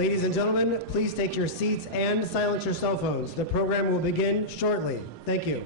Ladies and gentlemen, please take your seats and silence your cell phones. The program will begin shortly. Thank you.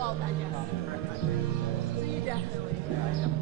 well, I guess. So you definitely. Yeah, I definitely.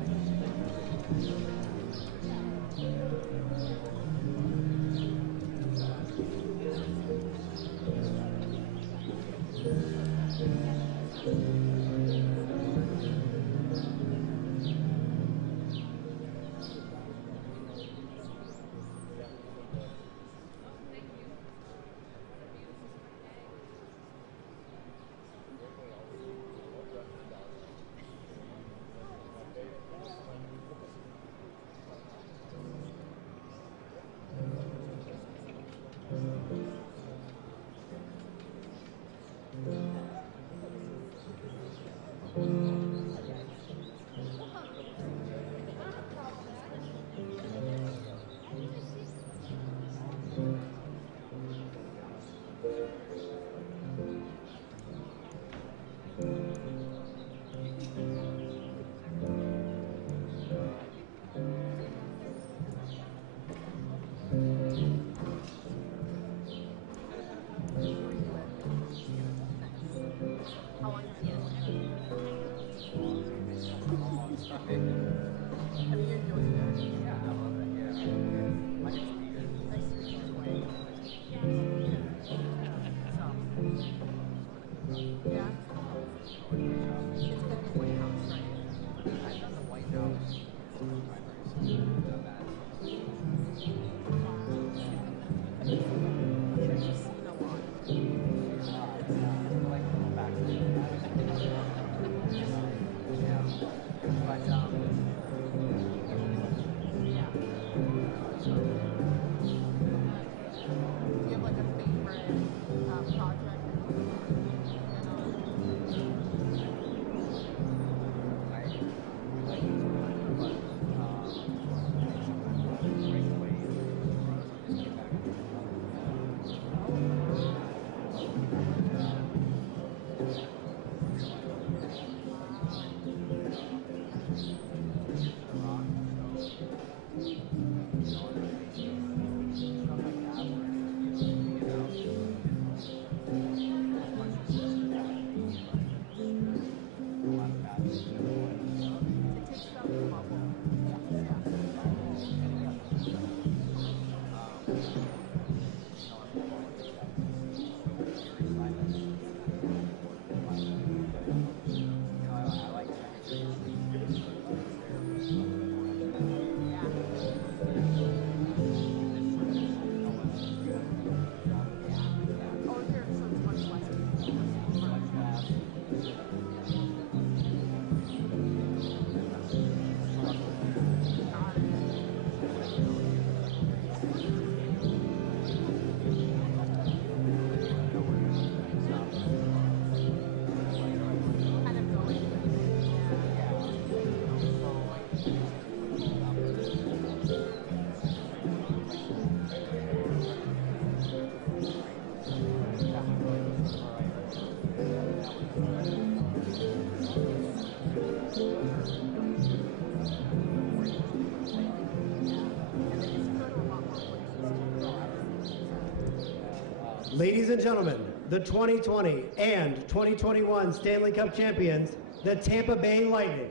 Ladies and gentlemen, the 2020 and 2021 Stanley Cup champions, the Tampa Bay Lightning.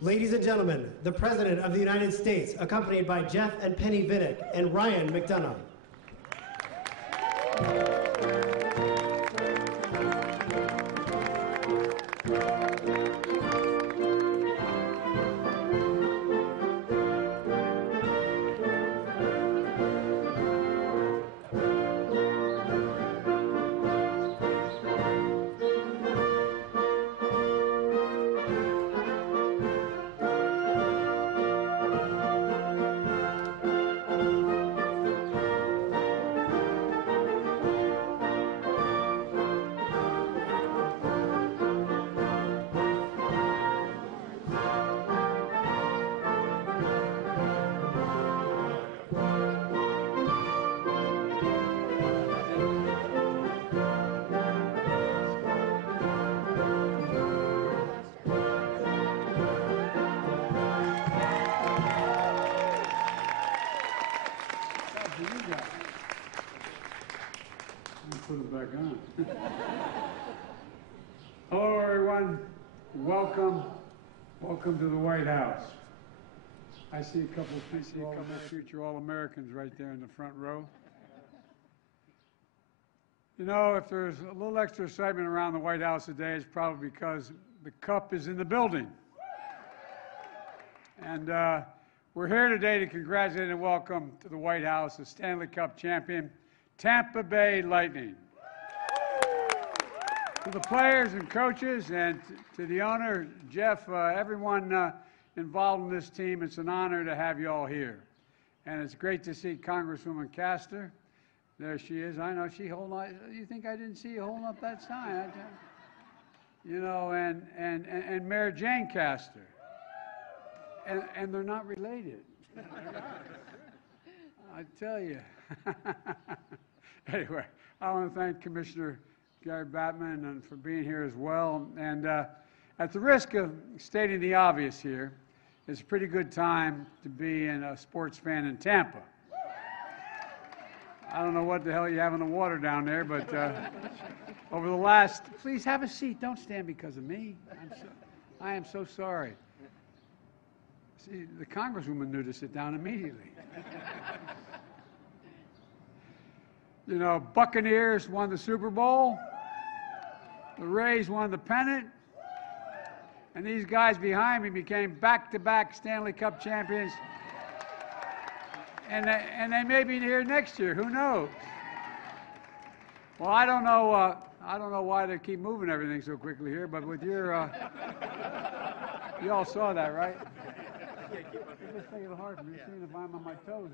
Ladies and gentlemen, the President of the United States, accompanied by Jeff and Penny Vinnick and Ryan McDonough. Put it back on. Hello, everyone. Welcome to the White House. I see a couple of future All-Americans right there in the front row. You know, if there's a little extra excitement around the White House today, it's probably because the cup is in the building. And we're here today to congratulate and welcome to the White House the Stanley Cup champion, Tampa Bay Lightning. To the players and coaches and to the owner, Jeff, everyone involved in this team, it's an honor to have you all here. And it's great to see Congresswoman Castor. There she is. I know she holding up. You think I didn't see you holding up that sign? You know, and Mayor Jane Castor. And they're not related. I tell you. Anyway, I want to thank Commissioner Gary Batman and for being here as well. And at the risk of stating the obvious here, it's a pretty good time to be a sports fan in Tampa. I don't know what the hell you have in the water down there, but over the last, please have a seat. Don't stand because of me. I am so sorry. See, the Congresswoman knew to sit down immediately. You know, Buccaneers won the Super Bowl. The Rays won the pennant. And these guys behind me became back-to-back Stanley Cup champions. And they may be here next year. Who knows? Well, I don't know why they keep moving everything so quickly here, but with your, you all saw that, right? It's just making it hard for me seeing if I'm on my toes.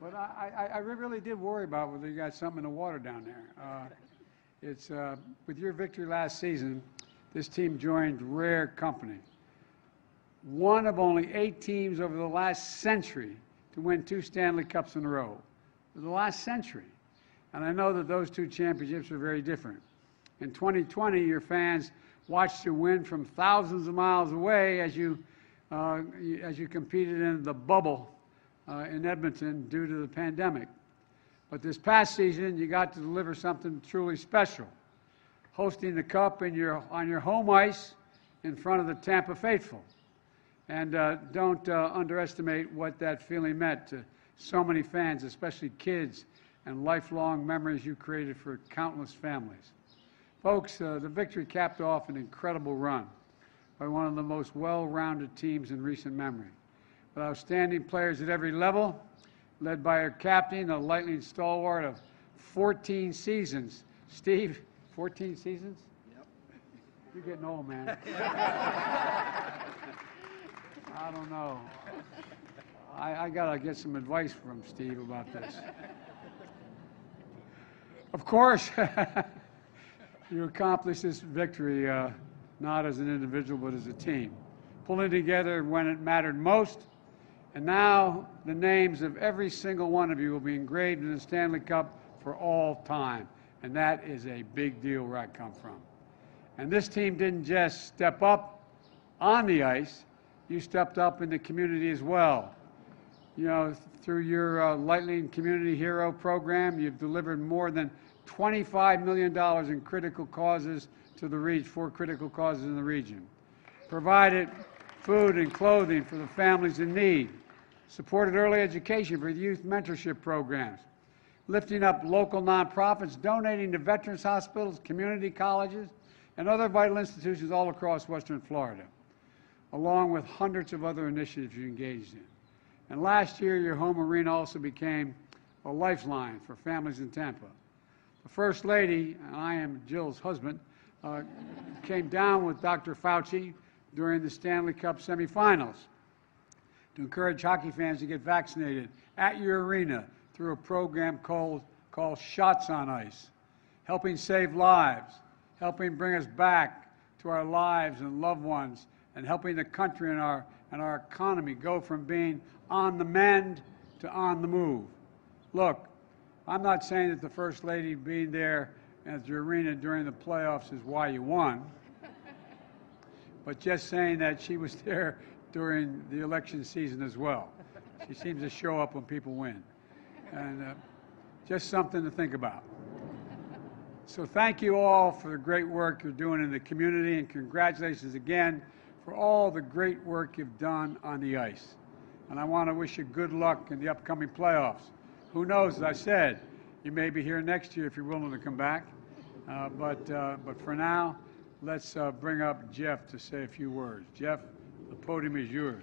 But I really did worry about whether you got something in the water down there. With your victory last season, this team joined rare company. One of only 8 teams over the last century to win 2 Stanley Cups in a row. The last century. And I know that those 2 championships are very different. In 2020, your fans watched you win from thousands of miles away as you competed in the bubble in Edmonton due to the pandemic. But this past season, you got to deliver something truly special, hosting the Cup on your home ice in front of the Tampa faithful. And don't underestimate what that feeling meant to so many fans, especially kids, and lifelong memories you created for countless families. Folks, the victory capped off an incredible run by one of the most well-rounded teams in recent memory, with outstanding players at every level, led by our captain, a Lightning stalwart of 14 seasons. Steve, 14 seasons? Yep. You're getting old, man. I don't know. I got to get some advice from Steve about this. Of course, you accomplished this victory not as an individual but as a team, pulling together when it mattered most. And now the names of every single one of you will be engraved in the Stanley Cup for all time. And that is a big deal where I come from. And this team didn't just step up on the ice, you stepped up in the community as well. You know, Through your Lightning Community Hero program, you've delivered more than $25 million in critical causes to the region, for critical causes in the region. Provided food and clothing for the families in need. Supported early education for youth mentorship programs. Lifting up local nonprofits, donating to veterans hospitals, community colleges, and other vital institutions all across Western Florida, along with hundreds of other initiatives you engaged in. And last year, your home arena also became a lifeline for families in Tampa. The First Lady, and I am Jill's husband, came down with Dr. Fauci during the Stanley Cup semifinals to encourage hockey fans to get vaccinated at your arena through a program called Shots on Ice, helping save lives, helping bring us back to our lives and loved ones, and helping the country and our economy go from being on the mend to on the move. Look, I'm not saying that the First Lady being there at your arena during the playoffs is why you won, but just saying that she was there during the election season as well. She seems to show up when people win. And just something to think about. So thank you all for the great work you're doing in the community, and congratulations again for all the great work you've done on the ice. And I want to wish you good luck in the upcoming playoffs. Who knows, as I said, you may be here next year if you're willing to come back. But for now, let's bring up Jeff to say a few words. Jeff, the podium is yours.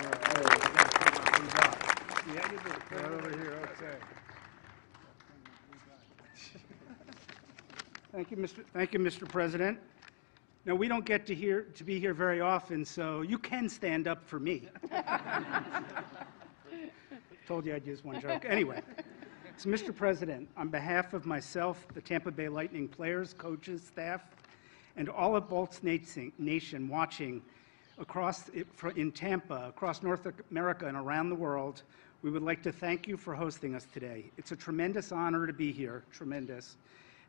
Yeah, you do. Right over here, okay. Thank you, Mr. President. Now, we don't get to be here very often, so you can stand up for me. Told you I'd use one joke. Anyway, so Mr. President, on behalf of myself, the Tampa Bay Lightning players, coaches, staff, and all of Bolts Nation watching in Tampa, across North America, and around the world, we would like to thank you for hosting us today. It's a tremendous honor to be here,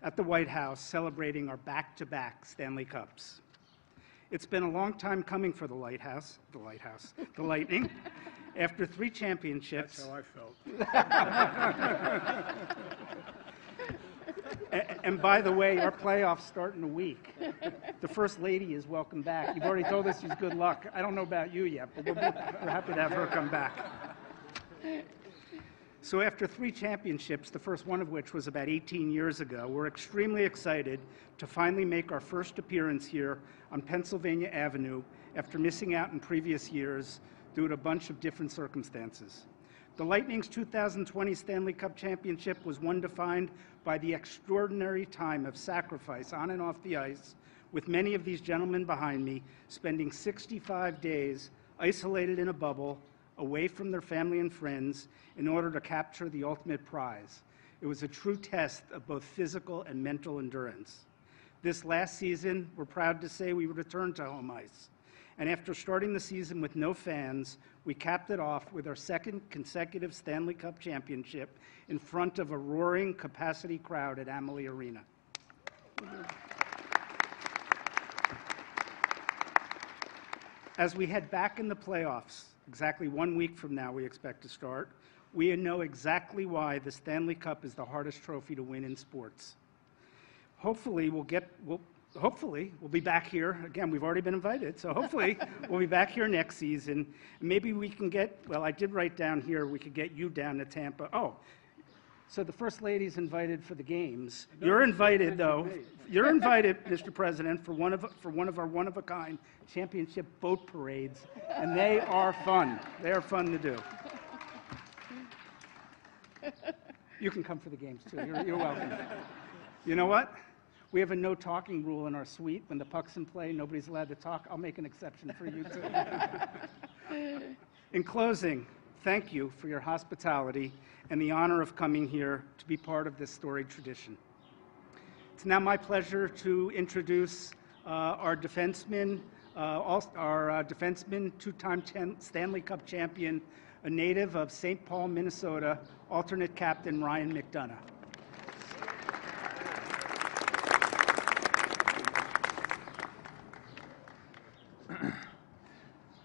at the White House celebrating our back-to-back Stanley Cups. It's been a long time coming for the Lightning. After 3 championships. That's how I felt. And by the way, our playoffs start in a week. The First Lady is welcome back. You've already told us she's good luck. I don't know about you yet, but we're happy to have her come back. So after 3 championships, the first one of which was about 18 years ago, we're extremely excited to finally make our first appearance here on Pennsylvania Avenue after missing out in previous years due to a bunch of different circumstances. The Lightning's 2020 Stanley Cup Championship was one defined by the extraordinary time of sacrifice on and off the ice, with many of these gentlemen behind me spending 65 days isolated in a bubble, away from their family and friends, in order to capture the ultimate prize. It was a true test of both physical and mental endurance. This last season, we're proud to say we returned to home ice. And after starting the season with no fans, we capped it off with our second consecutive Stanley Cup championship in front of a roaring capacity crowd at Amalie Arena. As we head back in the playoffs, exactly 1 week from now we expect to start, we know exactly why the Stanley Cup is the hardest trophy to win in sports. Hopefully we'll be back here. Again, we've already been invited, so hopefully we'll be back here next season. Maybe we can I did write down here, we could get you down to Tampa. Oh, so the First Lady's invited for the games. You're invited, though. You're invited, Mr. President, for one of our one-of-a-kind championship boat parades, and they are fun. They are fun to do. You can come for the games, too. You're welcome. You know what? We have a no talking rule in our suite. When the puck's in play, nobody's allowed to talk. I'll make an exception for you, too. In closing, thank you for your hospitality and the honor of coming here to be part of this storied tradition. It's now my pleasure to introduce our defenseman, two-time Stanley Cup champion, a native of St. Paul, Minnesota, alternate captain Ryan McDonough.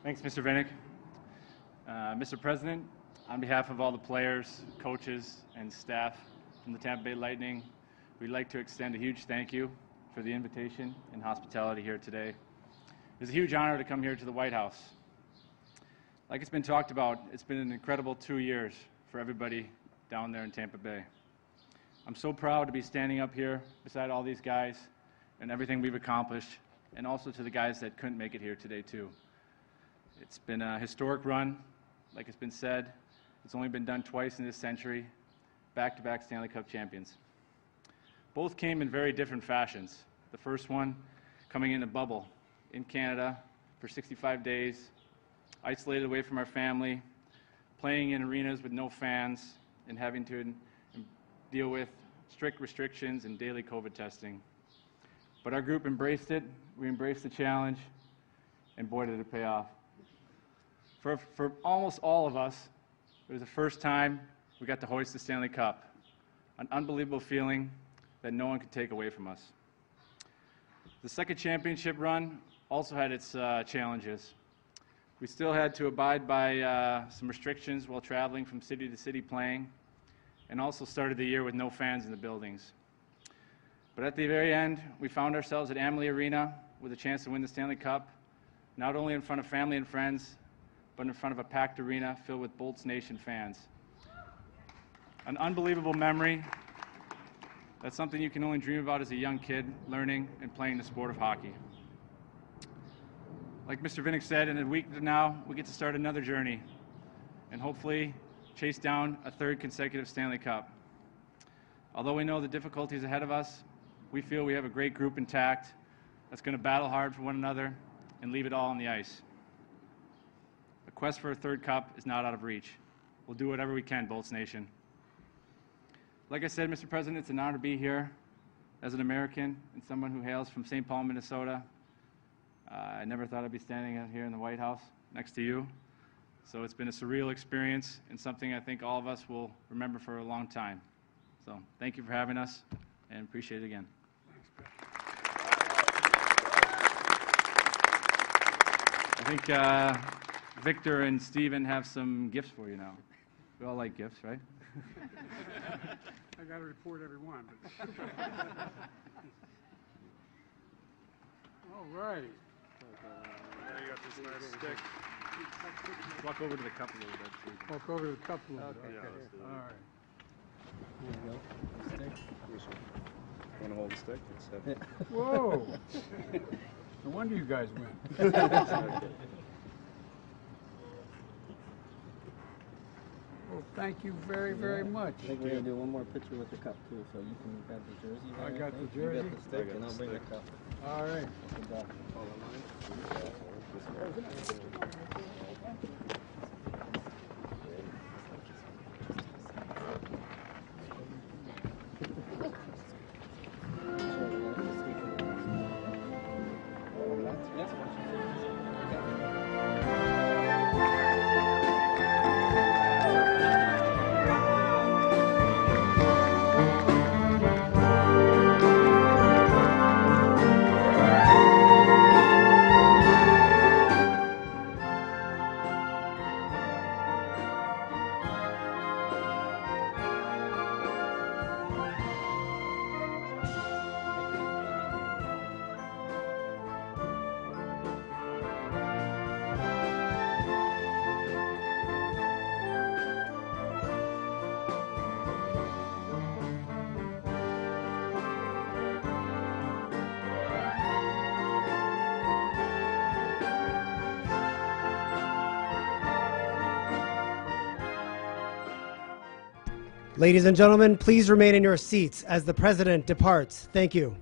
Thanks, Mr. Vinnick. Mr. President, On behalf of all the players, coaches, and staff from the Tampa Bay Lightning, we'd like to extend a huge thank you for the invitation and hospitality here today. It's a huge honor to come here to the White House. Like it's been talked about, it's been an incredible 2 years for everybody down there in Tampa Bay. I'm so proud to be standing up here beside all these guys and everything we've accomplished, and also to the guys that couldn't make it here today too. It's been a historic run, like it's been said. It's only been done twice in this century, back-to-back Stanley Cup champions. Both came in very different fashions. The first one coming in a bubble in Canada for 65 days, isolated away from our family, playing in arenas with no fans, and having to deal with strict restrictions and daily COVID testing. But our group embraced it, we embraced the challenge, and boy did it pay off. For almost all of us, it was the first time we got to hoist the Stanley Cup, an unbelievable feeling that no one could take away from us. The second championship run also had its challenges. We still had to abide by some restrictions while traveling from city to city playing, and also started the year with no fans in the buildings. But at the very end, we found ourselves at Amalie Arena with a chance to win the Stanley Cup, not only in front of family and friends, but in front of a packed arena filled with Bolts Nation fans. An unbelievable memory. That's something you can only dream about as a young kid, learning and playing the sport of hockey. Like Mr. Vinnick said, in a week from now, we get to start another journey and hopefully chase down a third consecutive Stanley Cup. Although we know the difficulties ahead of us, we feel we have a great group intact that's going to battle hard for one another and leave it all on the ice. The quest for a third cup is not out of reach. We'll do whatever we can, Bolts Nation. Like I said, Mr. President, it's an honor to be here as an American and someone who hails from St. Paul, Minnesota. I never thought I'd be standing out here in the White House next to you. So it's been a surreal experience and something I think all of us will remember for a long time. So thank you for having us and appreciate it again. I think Victor and Steven have some gifts for you now. We all like gifts, right? I got to report every one. But all right. There you go, this nice stick. Walk over to the cup a little bit. Too. Walk over to the cup a little bit. Okay. Yeah, all right. Here you go. Stick. Want to hold the stick? It's heavy. Whoa! No wonder you guys win. Well, thank you very, very much. I think we're going to do one more picture with the cup, too, so you can grab the jersey. I got the You jersey. got the stick, and I'll bring the cup. All right. Ladies and gentlemen, please remain in your seats as the president departs. Thank you.